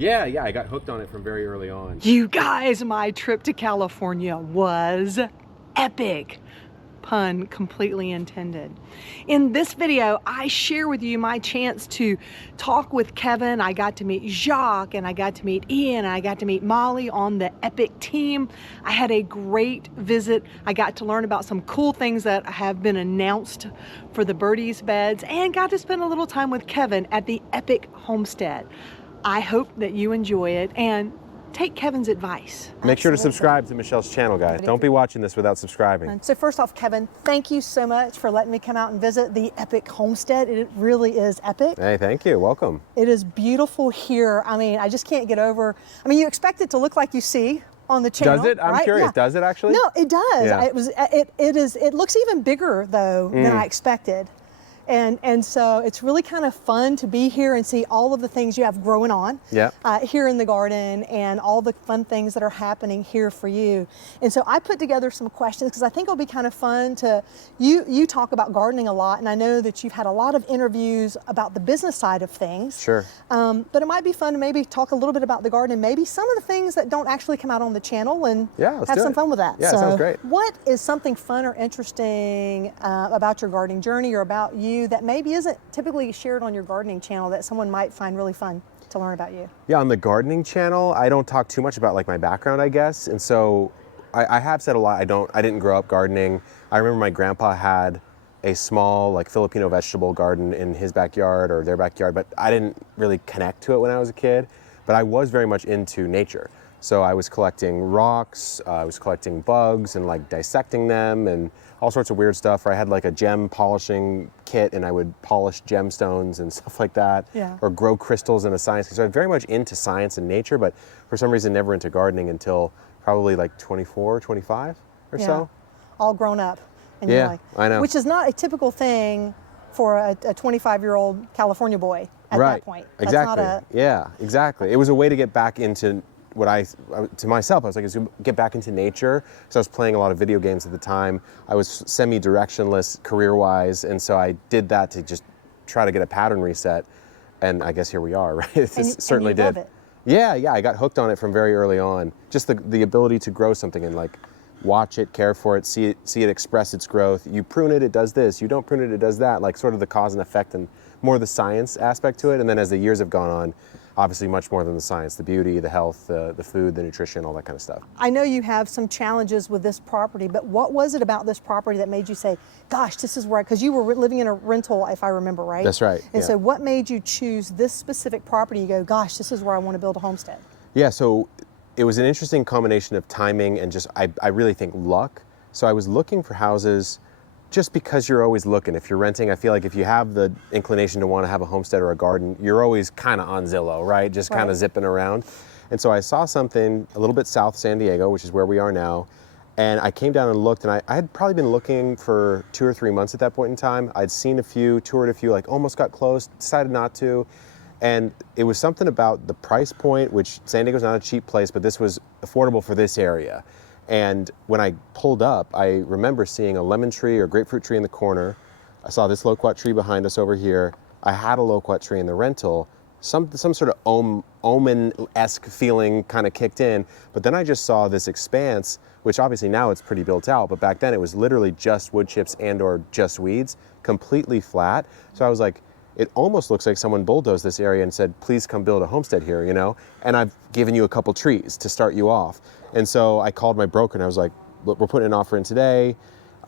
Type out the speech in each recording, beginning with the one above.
Yeah, I got hooked on it from very early on. You guys, my trip to California was epic. Pun completely intended. In this video, I share with you my chance to talk with Kevin. I got to meet Jacques, and I got to meet Ian, and I got to meet Molly on the Epic team. I had a great visit. I got to learn about some cool things that have been announced for the Birdies beds, and got to spend a little time with Kevin at the Epic Homestead. I hope that you enjoy it and take Kevin's advice. Make sure to subscribe to Michelle's channel, guys. Don't be watching this without subscribing. So first off, Kevin, thank you so much for letting me come out and visit the Epic Homestead. It really is epic. Hey, thank you. Welcome. It is beautiful here. I mean, I just can't get over. I mean, you expect it to look like you see on the channel. Does it? I'm right? curious. Yeah. Does it actually? No, it does. Yeah. It looks even bigger though than I expected. And so it's really kind of fun to be here and see all of the things you have growing on here in the garden, and all the fun things that are happening here for you. And so I put together some questions because I think it'll be kind of fun to, you talk about gardening a lot, and I know that you've had a lot of interviews about the business side of things. Sure. But it might be fun to maybe talk a little bit about the garden, and maybe some of the things that don't actually come out on the channel, and have some fun with that. Yeah, so sounds great. What is something fun or interesting about your gardening journey, or about you, that maybe isn't typically shared on your gardening channel that someone might find really fun to learn about you? Yeah, on the gardening channel, I don't talk too much about like my background, I guess. And so I have said a lot. I didn't grow up gardening. I remember my grandpa had a small like Filipino vegetable garden in his backyard or their backyard, but I didn't really connect to it when I was a kid. But I was very much into nature. So I was collecting rocks, I was collecting bugs and like dissecting them and all sorts of weird stuff. Or I had like a gem polishing kit, and I would polish gemstones and stuff like that. Yeah. Or grow crystals in a science. So I'm very much into science and nature, but for some reason never into gardening until probably like 24, 25 or so. All grown up. And yeah, I know. Which is not a typical thing for a 25-year-old California boy at that point. That's exactly. Not yeah, exactly. It was a way to get back into what to myself, I was like, let's get back into nature. So I was playing a lot of video games at the time. I was semi-directionless career-wise, and so I did that to just try to get a pattern reset. And I guess here we are, right? It certainly did. Love it. Yeah, I got hooked on it from very early on. Just the ability to grow something and like watch it, care for it, see it express its growth. You prune it, it does this. You don't prune it, it does that. Like sort of the cause and effect and more the science aspect to it. And then as the years have gone on, obviously much more than the science, the beauty, the health, the food, the nutrition, all that kind of stuff. I know you have some challenges with this property, but what was it about this property that made you say, gosh, this is where, because you were living in a rental, if I remember right? That's right. And so what made you choose this specific property? You go, gosh, this is where I want to build a homestead. Yeah, so it was an interesting combination of timing and just, I really think, luck. So I was looking for houses just because you're always looking. If you're renting, I feel like if you have the inclination to want to have a homestead or a garden, you're always kind of on Zillow, right? Just kind of zipping around. And so I saw something a little bit south San Diego, which is where we are now. And I came down and looked, and I had probably been looking for 2 or 3 months at that point in time. I'd seen a few, toured a few, like almost got close, decided not to. And it was something about the price point, which San Diego's not a cheap place, but this was affordable for this area. And when I pulled up, I remember seeing a lemon tree or grapefruit tree in the corner. I saw this loquat tree behind us over here. I had a loquat tree in the rental. Some sort of omen-esque feeling kind of kicked in. But then I just saw this expanse, which obviously now it's pretty built out, but back then it was literally just wood chips and or just weeds, completely flat. So I was like, it almost looks like someone bulldozed this area and said, please come build a homestead here, you know? And I've given you a couple trees to start you off. And so I called my broker and I was like, look, we're putting an offer in today.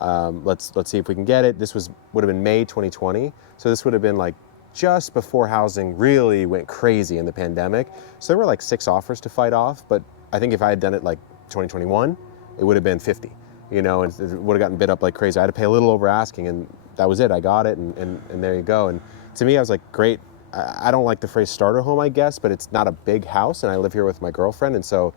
Let's see if we can get it. This would have been May 2020. So this would have been like just before housing really went crazy in the pandemic. So there were like 6 offers to fight off. But I think if I had done it like 2021, it would have been 50, you know, and it would have gotten bid up like crazy. I had to pay a little over asking, and that was it. I got it, and there you go. And to me, I was like, great. I don't like the phrase starter home, I guess, but it's not a big house, and I live here with my girlfriend, and so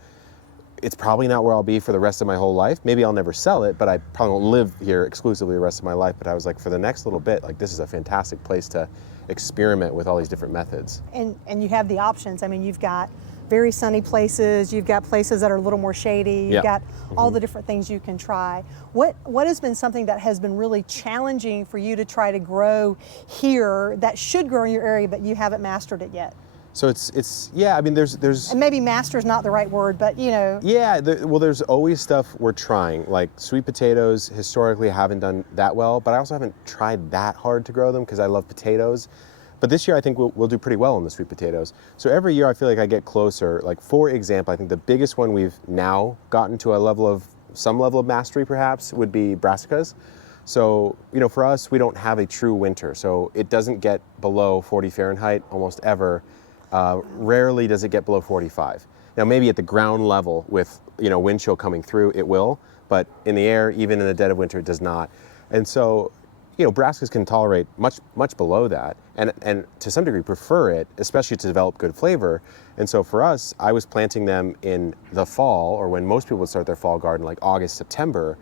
it's probably not where I'll be for the rest of my whole life. Maybe I'll never sell it, but I probably won't live here exclusively the rest of my life. But I was like, for the next little bit, like this is a fantastic place to experiment with all these different methods. And you have the options. I mean, you've got very sunny places, you've got places that are a little more shady, you've got all the different things you can try. What has been something that has been really challenging for you to try to grow here that should grow in your area, but you haven't mastered it yet? So it's yeah, I mean, there's And maybe master is not the right word, but you know. yeah, well, there's always stuff we're trying. Like sweet potatoes historically haven't done that well, but I also haven't tried that hard to grow them because I love potatoes. But this year I think we'll do pretty well on the sweet potatoes. So every year I feel like I get closer. Like for example, I think the biggest one we've now gotten to some level of mastery perhaps would be brassicas. So, you know, for us, we don't have a true winter. So it doesn't get below 40 Fahrenheit almost ever. Rarely does it get below 45. Now maybe at the ground level with, you know, wind chill coming through, it will, but in the air, even in the dead of winter, it does not. And so, you know, brassicas can tolerate much below that, and to some degree prefer it, especially to develop good flavor. And so for us, I was planting them in the fall, or when most people would start their fall garden, like August, September,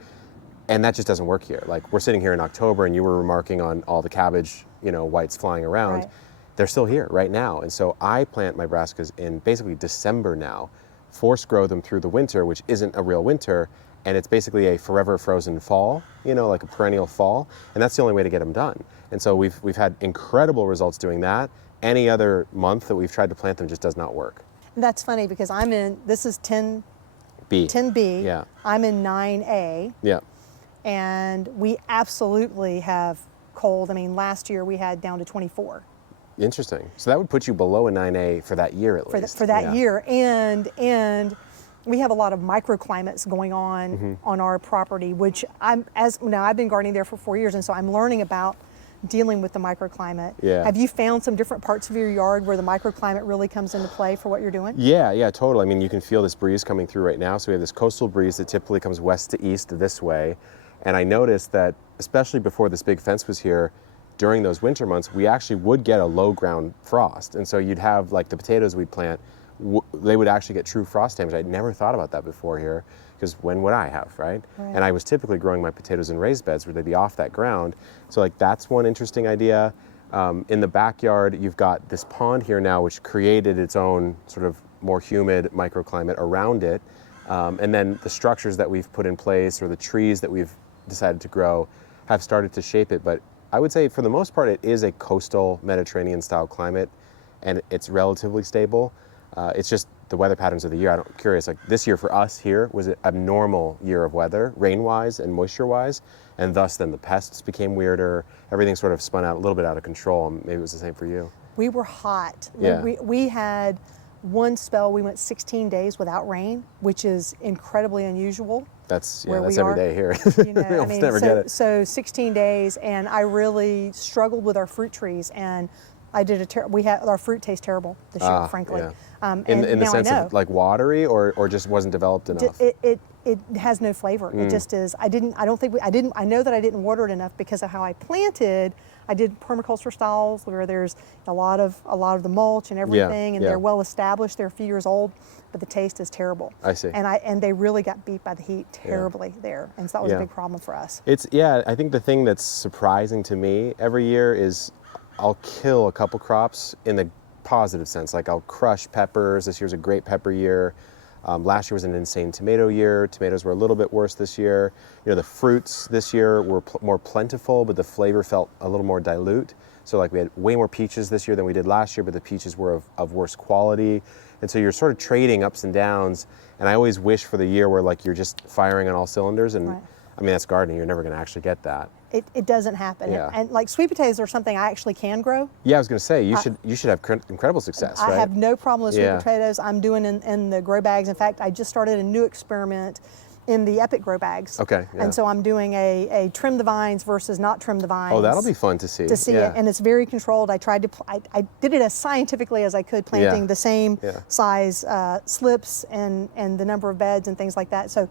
and that just doesn't work here. Like we're sitting here in October, and you were remarking on all the cabbage, you know, whites flying around. Right. They're still here right now, and so I plant my brassicas in basically December now, force grow them through the winter, which isn't a real winter. And it's basically a forever frozen fall, you know, like a perennial fall, and that's the only way to get them done. And so we've had incredible results doing that. Any other month that we've tried to plant them just does not work. That's funny because this is 10B. Yeah. I'm in 9A. Yeah. And we absolutely have cold. I mean, last year we had down to 24. Interesting. So that would put you below a 9A for that year at least. For that year. And we have a lot of microclimates going on our property, which I've been gardening there for 4 years, and so I'm learning about dealing with the microclimate. Yeah. Have you found some different parts of your yard where the microclimate really comes into play for what you're doing? Yeah, totally. I mean, you can feel this breeze coming through right now. So we have this coastal breeze that typically comes west to east this way. And I noticed that, especially before this big fence was here, during those winter months, we actually would get a low ground frost. And so you'd have, like the potatoes we'd plant, they would actually get true frost damage. I'd never thought about that before here, because when would I have, right? And I was typically growing my potatoes in raised beds where they'd be off that ground. So like that's one interesting idea. In the backyard, you've got this pond here now, which created its own sort of more humid microclimate around it. And then the structures that we've put in place, or the trees that we've decided to grow, have started to shape it. But I would say for the most part, it is a coastal Mediterranean style climate, and it's relatively stable. It's just the weather patterns of the year. I'm curious, like this year for us here was an abnormal year of weather, rain-wise and moisture-wise, and thus then the pests became weirder. Everything sort of spun out a little bit out of control, and maybe it was the same for you. We were hot. Yeah. We had one spell, we went 16 days without rain, which is incredibly unusual. That's where that's we every are. day here. You know, We almost never get it. So 16 days, and I really struggled with our fruit trees, and I did our fruit tastes terrible this year, frankly. Yeah. now In the sense I know. of like watery, or just wasn't developed enough. It has no flavor. It just is. I know that I didn't water it enough because of how I planted. I did permaculture styles where there's a lot of the mulch and everything, and they're well established. They're a few years old, but the taste is terrible. I see. And they really got beat by the heat terribly there, and so that was a big problem for us. I think the thing that's surprising to me every year is I'll kill a couple crops in the positive sense. Like I'll crush peppers. This year's a great pepper year. Last year was an insane tomato year. Tomatoes were a little bit worse this year. You know, the fruits this year were more plentiful, but the flavor felt a little more dilute. So like we had way more peaches this year than we did last year, but the peaches were of worse quality. And so you're sort of trading ups and downs. And I always wish for the year where like you're just firing on all cylinders. And I mean, that's gardening. You're never going to actually get that. It doesn't happen. Yeah. And like sweet potatoes are something I actually can grow. Yeah, I was going to say, you should have incredible success, right? I have no problem with sweet potatoes. I'm doing in the grow bags. In fact, I just started a new experiment in the Epic grow bags. Okay. Yeah. And so I'm doing a trim the vines versus not trim the vines. Oh, that'll be fun to see. It, and it's very controlled. I did it as scientifically as I could, planting the same size slips and the number of beds and things like that. So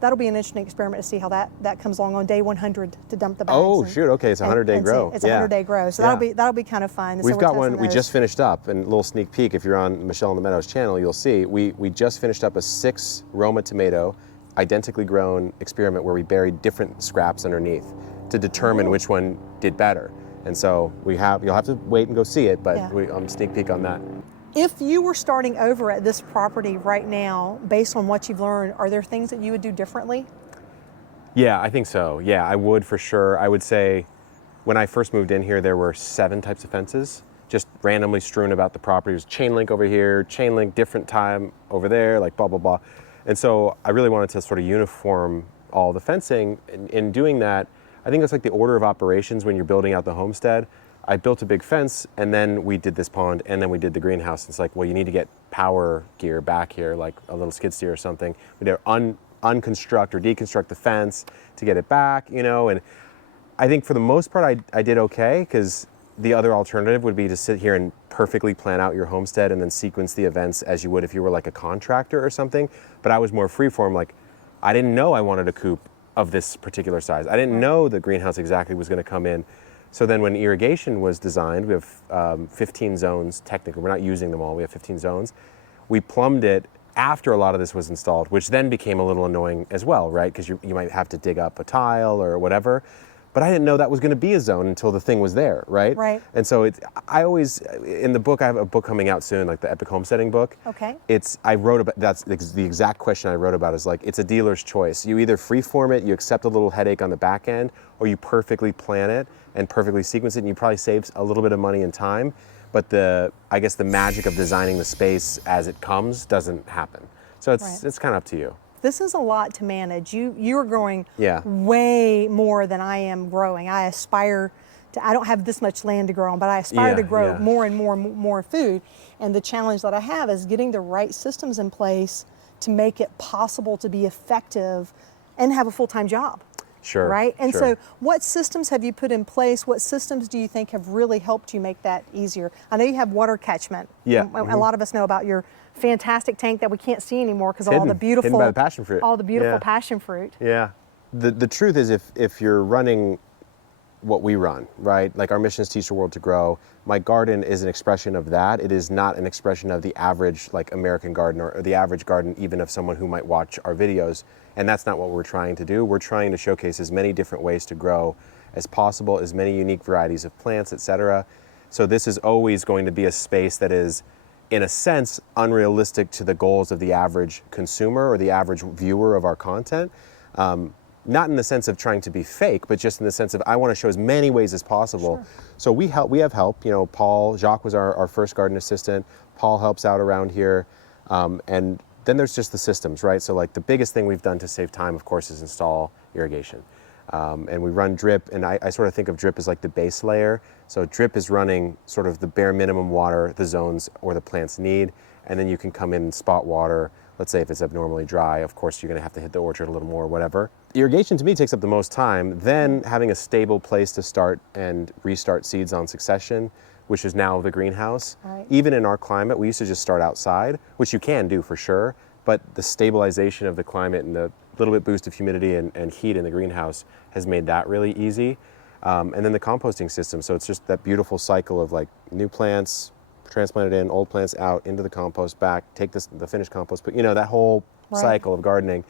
that'll be an interesting experiment to see how that comes along on day 100 to dump the bags. Oh, shoot. Okay, it's a 100-day grow. It's a 100-day grow. So that'll be kind of fun. We've got one we just finished up, and a little sneak peek. If you're on Michelle in the Meadows channel, you'll see we just finished up a 6 Roma tomato, identically grown experiment where we buried different scraps underneath to determine which one did better. And so you'll have to wait and go see it, but sneak peek on that. If you were starting over at this property right now, based on what you've learned, are there things that you would do differently? Yeah, I think so. Yeah, I would for sure. I would say when I first moved in here, there were 7 types of fences, just randomly strewn about the property. There's chain link over here, chain link different time over there, like blah, blah, blah. And so I really wanted to sort of uniform all the fencing. In doing that, I think that's like the order of operations when you're building out the homestead. I built a big fence, and then we did this pond, and then we did the greenhouse. It's like, well, you need to get power gear back here, like a little skid steer or something. We did unconstruct or deconstruct the fence to get it back, you know. And I think for the most part, I did okay, because the other alternative would be to sit here and perfectly plan out your homestead and then sequence the events as you would if you were like a contractor or something. But I was more freeform. Like, I didn't know I wanted a coop of this particular size. I didn't know the greenhouse exactly was going to come in. So then when irrigation was designed, we have 15 zones technically. We're not using them all. We have 15 zones. We plumbed it after a lot of this was installed, which then became a little annoying as well, right? Because you might have to dig up a tile or whatever. But I didn't know that was going to be a zone until the thing was there, right? Right. And so I always, in the book, I have a book coming out soon, like the Epic Homesteading book. Okay. I wrote about, that's the exact question I wrote about, is like, it's a dealer's choice. You either freeform it, you accept a little headache on the back end, or you perfectly plan it and perfectly sequence it, and you probably save a little bit of money and time. But I guess the magic of designing the space as it comes doesn't happen. So it's kind of up to you. This is a lot to manage. You're growing Yeah. way more than I am growing. I aspire to, I don't have this much land to grow on, but I aspire to grow more and more food. And the challenge that I have is getting the right systems in place to make it possible to be effective and have a full-time job. Sure. Right? And sure. so what systems have you put in place? What systems do you think have really helped you make that easier? I know you have water catchment. Yeah. A lot of us know about your fantastic tank that we can't see anymore because of all the beautiful, hidden by the passion fruit. all the beautiful passion fruit. Yeah. The truth is, if you're running what we run, right? Like, our mission is teach the world to grow. My garden is an expression of that. It is not an expression of the average, like, American gardener or the average garden, even of someone who might watch our videos. And that's not what we're trying to do. We're trying to showcase as many different ways to grow as possible, as many unique varieties of plants, etc. So this is always going to be a space that is, in a sense, unrealistic to the goals of the average consumer or the average viewer of our content. Not in the sense of trying to be fake, but just in the sense of, I want to show as many ways as possible. Sure. So we have help. You know, Jacques was our first garden assistant. Paul helps out around here. And then there's just the systems, right? So, like, the biggest thing we've done to save time, of course, is install irrigation. And we run drip, and I sort of think of drip as like the base layer. So drip is running sort of the bare minimum water the zones or the plants need, and then you can come in and spot water. Let's say if it's abnormally dry, of course you're going to have to hit the orchard a little more, whatever. Irrigation to me takes up the most time. Then having a stable place to start and restart seeds on succession, which is now the greenhouse. Right. Even in our climate, we used to just start outside, which you can do for sure, but the stabilization of the climate and the little bit boost of humidity and heat in the greenhouse has made that really easy. And then the composting system. So it's just that beautiful cycle of, like, new plants transplanted in, old plants out, into the compost, back, take the finished compost, but, you know, that whole cycle of gardening,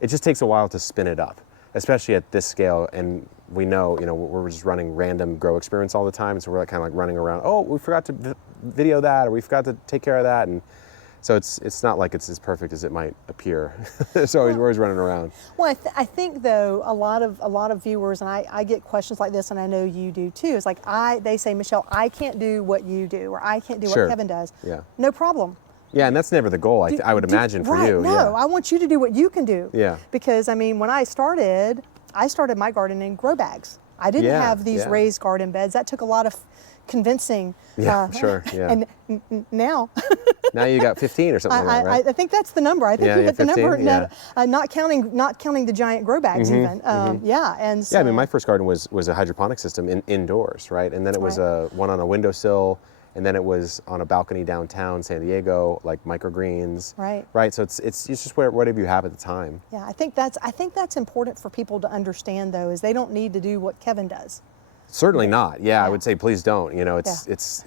it just takes a while to spin it up, especially at this scale. And we know, we're just running random grow experiments all the time. So we're kind of like running around, oh, we forgot to video that, or we forgot to take care of that. And so it's not like it's as perfect as it might appear. So we're always running around. Well, I think though a lot of viewers, and I get questions like this, and I know you do too. It's like they say, Michelle, I can't do what you do, or I can't do what Kevin does. Yeah. No problem. Yeah, and that's never the goal. I would imagine for you. No, yeah. I want you to do what you can do. Yeah. Because I mean, when I started my garden in grow bags. I didn't have these raised garden beds. That took a lot of convincing. Yeah, sure. Yeah. And now. Now you got 15 or something like that, right? I think that's the number. I think you hit 15, the number. yeah. Not counting the giant grow bags even. Yeah, and so. Yeah, I mean, my first garden was a hydroponic system indoors, right? And then it was one on a windowsill, and then it was on a balcony downtown San Diego, like microgreens. Right. Right. So it's just whatever you have at the time. Yeah, I think that's important for people to understand, though, is they don't need to do what Kevin does. Certainly not. Yeah, I would say please don't. It's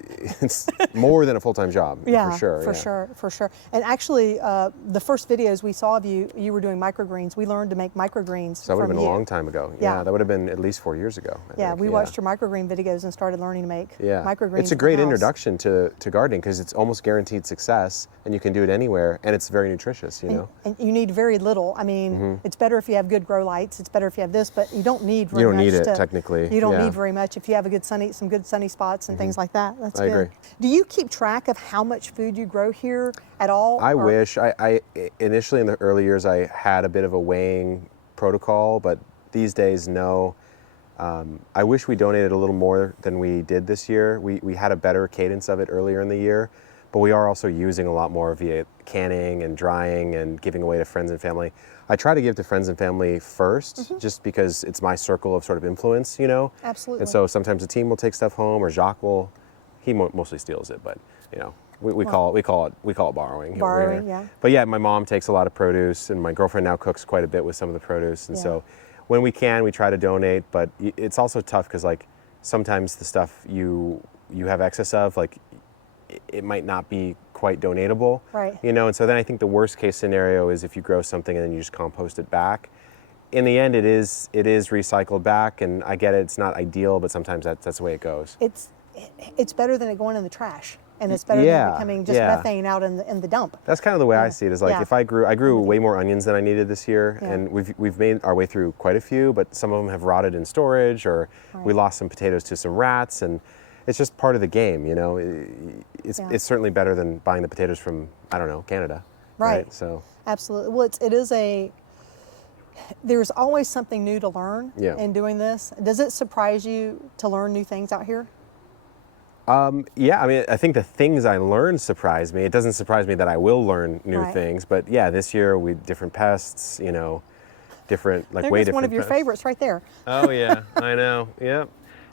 more than a full-time job. Yeah, for sure. For sure. And actually, the first videos we saw of you were doing microgreens. We learned to make microgreens. So that would have been a long time ago. Yeah, that would have been at least 4 years ago. I think. We watched your microgreen videos and started learning to make microgreens. It's a great introduction to gardening because it's almost guaranteed success, and you can do it anywhere, and it's very nutritious. And you need very little. I mean, it's better if you have good grow lights. It's better if you have this, but you don't need very much. You don't need it technically. You don't need very very much if you have some good sunny spots and things like that. That's I good. agree. Do you keep track of how much food you grow here at all? I wish. I initially in the early years I had a bit of a weighing protocol, but these days no. I wish we donated a little more than we did this year. We had a better cadence of it earlier in the year, but we are also using a lot more via canning and drying and giving away to friends and family. I try to give to friends and family first, just because it's my circle of sort of influence, you know? Absolutely. And so sometimes the team will take stuff home, or Jacques will, he mostly steals it, but you know, we call it borrowing. Borrowing, yeah. But yeah, my mom takes a lot of produce, and my girlfriend now cooks quite a bit with some of the produce, and so when we can, we try to donate. But it's also tough because like sometimes the stuff you have excess of, like it might not be quite donatable, right? You know, and so then I think the worst case scenario is if you grow something and then you just compost it back. In the end, it is recycled back, and I get it. It's not ideal, but sometimes that's the way it goes. It's better than it going in the trash, and it's better than becoming just methane out in the dump. That's kind of the way I see it. Is like if I grew way more onions than I needed this year, and we've made our way through quite a few, but some of them have rotted in storage, or we lost some potatoes to some rats, and it's just part of the game, you know. It's certainly better than buying the potatoes from, I don't know, Canada. Right. So absolutely. Well, there's always something new to learn in doing this. Does it surprise you to learn new things out here? Yeah, I mean, I think the things I learned surprise me. It doesn't surprise me that I will learn new things, but yeah, this year different pests, you know, different, like way different. There's one of your favorites right there. Oh yeah, I know, yeah.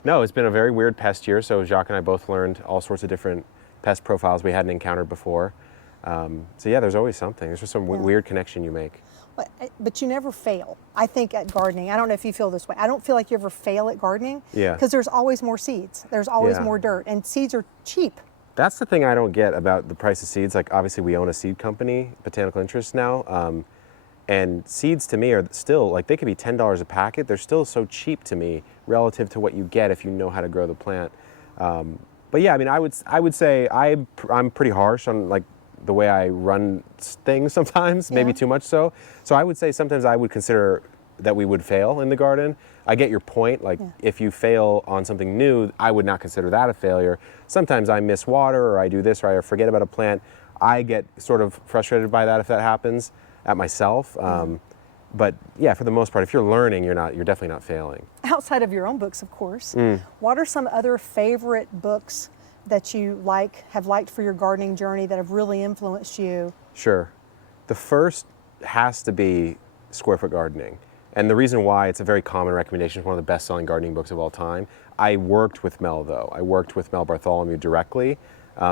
No, it's been a very weird pest year, so Jacques and I both learned all sorts of different pest profiles we hadn't encountered before. So yeah, there's always something. There's just some weird connection you make. But you never fail, I think, at gardening. I don't know if you feel this way. I don't feel like you ever fail at gardening. Yeah. Because there's always more seeds. There's always more dirt. And seeds are cheap. That's the thing I don't get about the price of seeds. Like, obviously, we own a seed company, Botanical Interests now. And seeds to me are still, like, they could be $10 a packet. They're still so cheap to me relative to what you get if you know how to grow the plant. But yeah, I mean, I would say I'm pretty harsh on, like, the way I run things sometimes, maybe too much so. So I would say sometimes I would consider that we would fail in the garden. I get your point. Like if you fail on something new, I would not consider that a failure. Sometimes I miss water, or I do this, or I forget about a plant. I get sort of frustrated by that if that happens at myself. But yeah, for the most part, if you're learning, you're definitely not failing. Outside of your own books, of course, what are some other favorite books that you have liked for your gardening journey that have really influenced you? Sure. The first has to be Square Foot Gardening. And the reason why, it's a very common recommendation. It's one of the best-selling gardening books of all time. I worked with Mel, though. I worked with Mel Bartholomew directly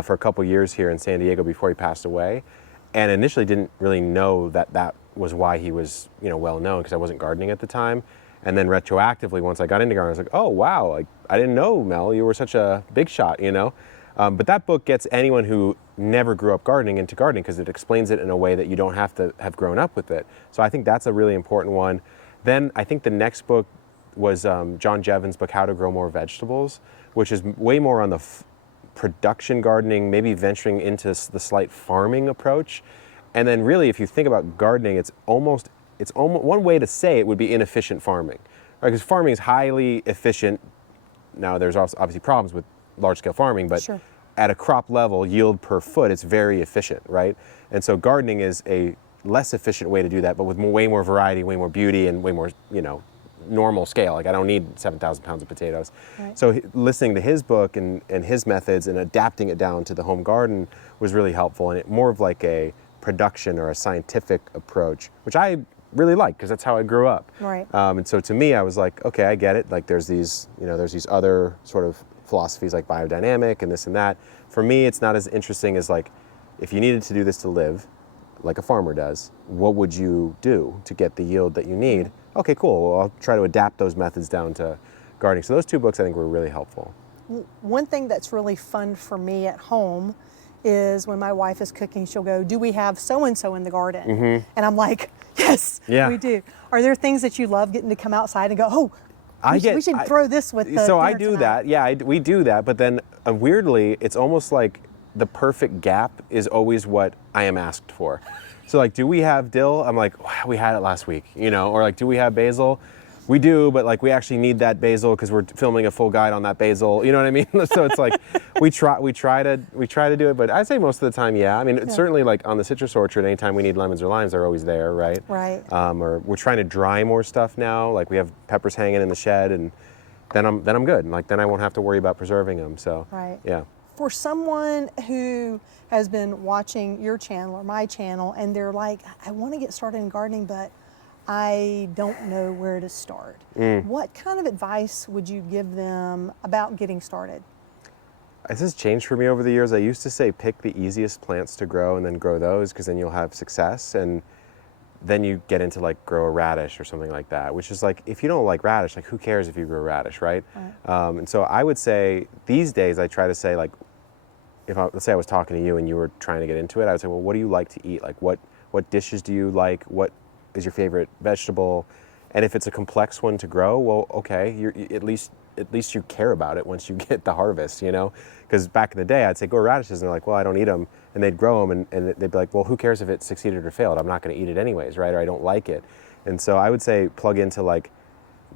for a couple years here in San Diego before he passed away. And initially didn't really know that was why he was, you know, well known, because I wasn't gardening at the time. And then retroactively, once I got into gardening, I was like, oh, wow, like, I didn't know, Mel, you were such a big shot, you know? But that book gets anyone who never grew up gardening into gardening, because it explains it in a way that you don't have to have grown up with it. So I think that's a really important one. Then I think the next book was John Jevin's book, How to Grow More Vegetables, which is way more on the production gardening, maybe venturing into the slight farming approach. And then really, if you think about gardening, it's almost one way to say it would be inefficient farming, right? Because farming is highly efficient. Now, there's obviously problems with large-scale farming, but at a crop level, yield per foot, it's very efficient, right? And so gardening is a less efficient way to do that, but with way more variety, way more beauty, and way more, you know, normal scale. Like, I don't need 7,000 pounds of potatoes. Right. So listening to his book and his methods and adapting it down to the home garden was really helpful, and more of like a production or a scientific approach, which I really like, because that's how I grew up. Right. And so to me, I was like, okay, I get it. Like, there's these other sort of philosophies like biodynamic and this and that. For me, it's not as interesting as, like, if you needed to do this to live, like a farmer does, what would you do to get the yield that you need? Okay, cool. Well, I'll try to adapt those methods down to gardening. So those two books I think were really helpful. One thing that's really fun for me at home is when my wife is cooking, she'll go, do we have so-and-so in the garden? And I'm like, yes, we do. Are there things that you love getting to come outside and go, oh, we should throw this with the So I do tonight. That, yeah, we do that, but then weirdly, it's almost like the perfect gap is always what I am asked for. So like, do we have dill? I'm like, wow, we had it last week, you know, or like, do we have basil? We do, but like we actually need that basil because we're filming a full guide on that basil. You know what I mean? So it's like we try to do it, but I'd say most of the time, yeah. I mean, it's certainly like on the citrus orchard, anytime we need lemons or limes, they're always there, right? Right. Or we're trying to dry more stuff now. Like we have peppers hanging in the shed, and then I'm good. Like then I won't have to worry about preserving them. So Right. yeah. For someone who has been watching your channel or my channel, and they're like, I want to get started in gardening, but I don't know where to start. What kind of advice would you give them about getting started? This has changed for me over the years. I used to say pick the easiest plants to grow and then grow those because then you'll have success. And then you get into like grow a radish or something like that, which is like, if you don't like radish, like who cares if you grow radish, right? And so I would say these days I try to say like, let's say I was talking to you and you were trying to get into it, I would say, well, what do you like to eat? Like what dishes do you like? What is your favorite vegetable? And if it's a complex one to grow, well, okay, at least you care about it once you get the harvest, you know? Because back in the day, I'd say grow radishes, and they're like, well, I don't eat them, and they'd grow them, and they'd be like, well, who cares if it succeeded or failed? I'm not going to eat it anyways, right? Or I don't like it. And so I would say plug into like,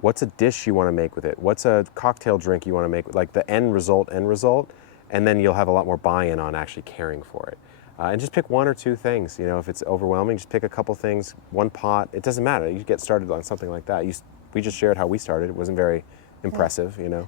what's a dish you want to make with it? What's a cocktail drink you want to make? Like the end result, and then you'll have a lot more buy-in on actually caring for it. And just pick one or two things. You know, if it's overwhelming, just pick a couple things, one pot. It doesn't matter. You get started on something like that. We just shared how we started. It wasn't very impressive, you know.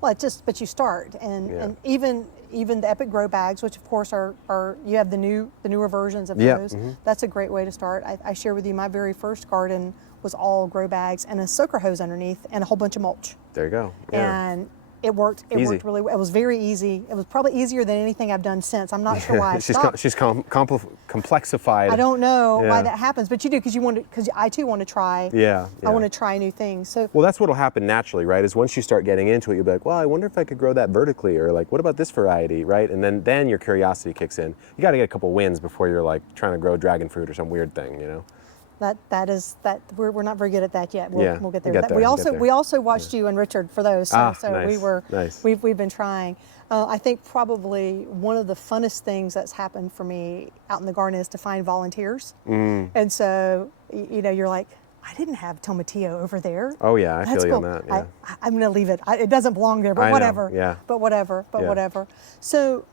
Well, but you start, and even the Epic grow bags, which of course are you have the newer versions of those. That's a great way to start. I share with you my very first garden was all grow bags and a soaker hose underneath and a whole bunch of mulch. There you go. Yeah. And it worked. It worked really well. It was very easy. It was probably easier than anything I've done since. I'm not sure why I stopped. She's complexified. I don't know why that happens, but you do because I too want to try. Yeah. I want to try new things. So well, that's what'll happen naturally, right? Is once you start getting into it, you'll be like, well, I wonder if I could grow that vertically, or like, what about this variety, right? And then your curiosity kicks in. You got to get a couple wins before you're like trying to grow dragon fruit or some weird thing, you know. We're not very good at that yet. We'll get there. We also watched you and Richard for those. So nice. We've been trying. I think probably one of the funnest things that's happened for me out in the garden is to find volunteers. And so you know, you're like, I didn't have tomatillo over there. Oh yeah, I feel you on that. Yeah. I'm going to leave it. It doesn't belong there, but whatever. Yeah. But whatever. So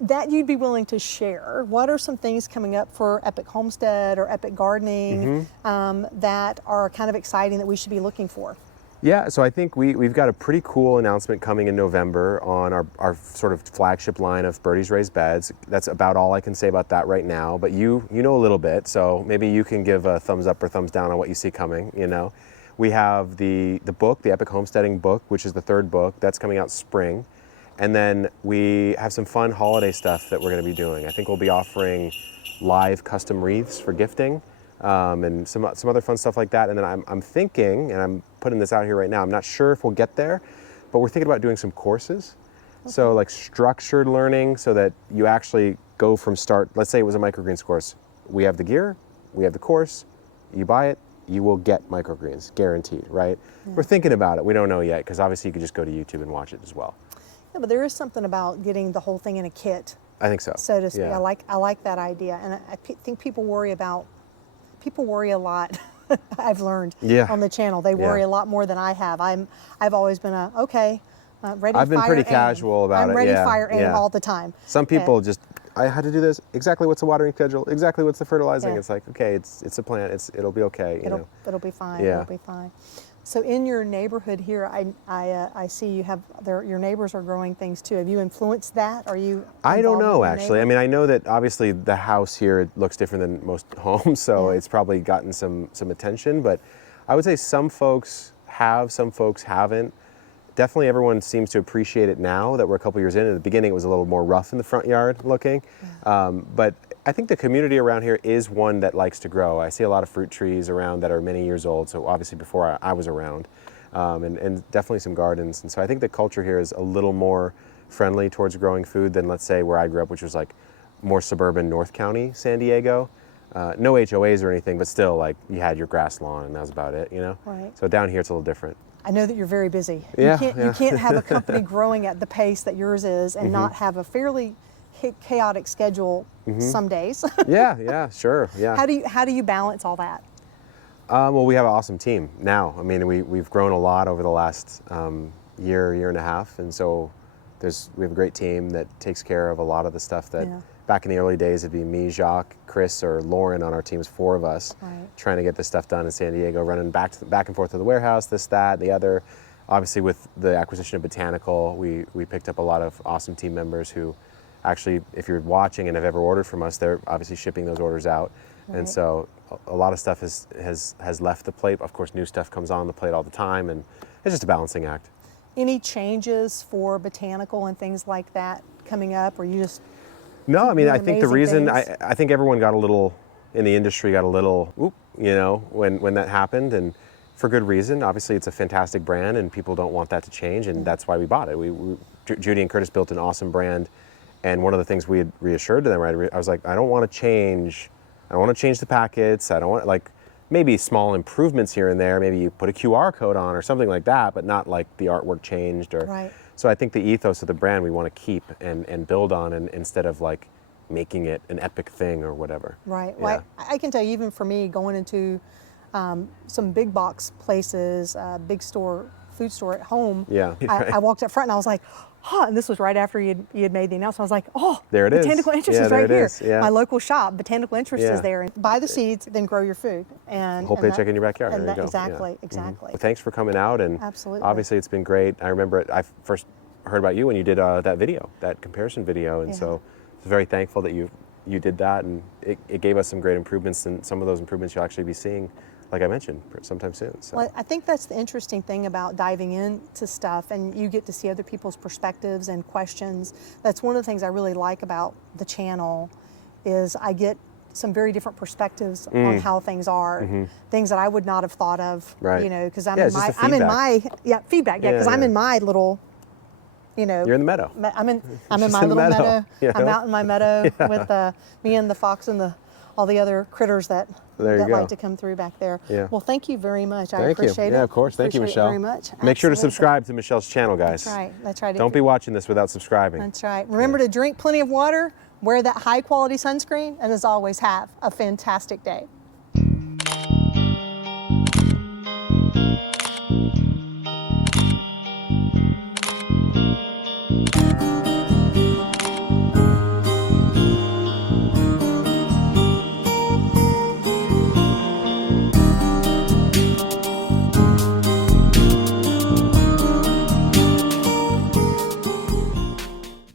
that you'd be willing to share. What are some things coming up for Epic Homestead or Epic Gardening that are kind of exciting that we should be looking for? Yeah, so I think we've got a pretty cool announcement coming in November on our sort of flagship line of Birdies raised beds. That's about all I can say about that right now, but you know a little bit, so maybe you can give a thumbs up or thumbs down on what you see coming, you know. We have the book, the Epic Homesteading book, which is the third book. That's coming out spring. And then we have some fun holiday stuff that we're going to be doing. I think we'll be offering live custom wreaths for gifting, and some other fun stuff like that. And then I'm thinking, and I'm putting this out here right now, I'm not sure if we'll get there, but we're thinking about doing some courses. Okay. So like structured learning, so that you actually go from start. Let's say it was a microgreens course. We have the gear, we have the course, you buy it, you will get microgreens, guaranteed, right? Yeah. We're thinking about it. We don't know yet, because obviously you could just go to YouTube and watch it as well. Yeah, but there is something about getting the whole thing in a kit. I think so. So to speak, yeah. I like that idea, and I think people worry a lot. I've learned on the channel they worry a lot more than I have. I've always been ready. I've been pretty casual about it. I'm ready, fire, aim all the time. Some people I had to do this. Exactly what's the watering schedule? Exactly what's the fertilizing? Yeah. It's like, okay, it's a plant. It'll be okay. It'll be fine. Yeah. It'll be fine. So in your neighborhood here, I see you have your neighbors are growing things too. Have you influenced that? Are you? I don't know actually. I mean, I know that obviously the house here looks different than most homes, so it's probably gotten some attention. But I would say some folks have, some folks haven't. Definitely everyone seems to appreciate it now that we're a couple years in. At the beginning, it was a little more rough in the front yard looking, but I think the community around here is one that likes to grow. I see a lot of fruit trees around that are many years old, so obviously before I was around, and definitely some gardens. And so I think the culture here is a little more friendly towards growing food than, let's say, where I grew up, which was like more suburban North County, San Diego. No HOAs or anything, but still, like, you had your grass lawn and that was about it, you know? Right. So down here it's a little different. I know that you're very busy. Yeah, you can't have a company growing at the pace that yours is and not have a fairly chaotic schedule some days. Yeah, sure, yeah. How do you balance all that? Well, we have an awesome team now. I mean, we've grown a lot over the last year and a half, and so we have a great team that takes care of a lot of the stuff that back in the early days it'd be me, Jacques, Chris, or Lauren on our teams, 4 of us, trying to get this stuff done in San Diego, running back and forth to the warehouse, this, that, the other. Obviously, with the acquisition of Botanical, we picked up a lot of awesome team members who actually, if you're watching and have ever ordered from us, they're obviously shipping those orders out. And so a lot of stuff has left the plate. Of course, new stuff comes on the plate all the time, and it's just a balancing act. Any changes for Botanical and things like that coming up, or you just No, I mean, I think the reason, things? I think everyone got a little, in the industry, got a little, whoop, you know, when that happened, and for good reason. Obviously, it's a fantastic brand, and people don't want that to change, and that's why we bought it. Judy and Curtis built an awesome brand, and one of the things we had reassured to them, I was like, I don't want to change the packets. I don't want, like, maybe small improvements here and there. Maybe you put a QR code on or something like that, but not like the artwork changed. Or So I think the ethos of the brand we want to keep and build on, and instead of like making it an epic thing or whatever. Right. Yeah. Well, I can tell you, even for me, going into some big box places, big store, food store at home, I walked up front and I was like, oh, and this was right after you had made the announcement. I was like, oh, there it is. Botanical Interests is right here. Yeah. My local shop, Botanical Interests is there. And buy the seeds, then grow your food. And whole paycheck in your backyard. And there you go. Exactly, exactly. Well, thanks for coming out, and absolutely. Obviously it's been great. I remember I first heard about you when you did that video, that comparison video, and so I was very thankful that you did that, and it gave us some great improvements, and some of those improvements you'll actually be seeing, like I mentioned, sometime soon. So. Well, I think that's the interesting thing about diving into stuff, and you get to see other people's perspectives and questions. That's one of the things I really like about the channel, is I get some very different perspectives on how things are, things that I would not have thought of, you know, because I'm in my feedback, because I'm in my little, you know, you're in the meadow. I'm in my little meadow. You know? I'm out in my meadow with me and the fox and all the other critters that like to come through back there. Yeah. Well, thank you very much. I appreciate it. Yeah, of course. Thank you, Michelle. Very much. Make sure to subscribe to Michelle's channel, guys. That's right. That's right. Don't be watching this without subscribing. That's right. Remember to drink plenty of water, wear that high quality sunscreen, and as always, have a fantastic day.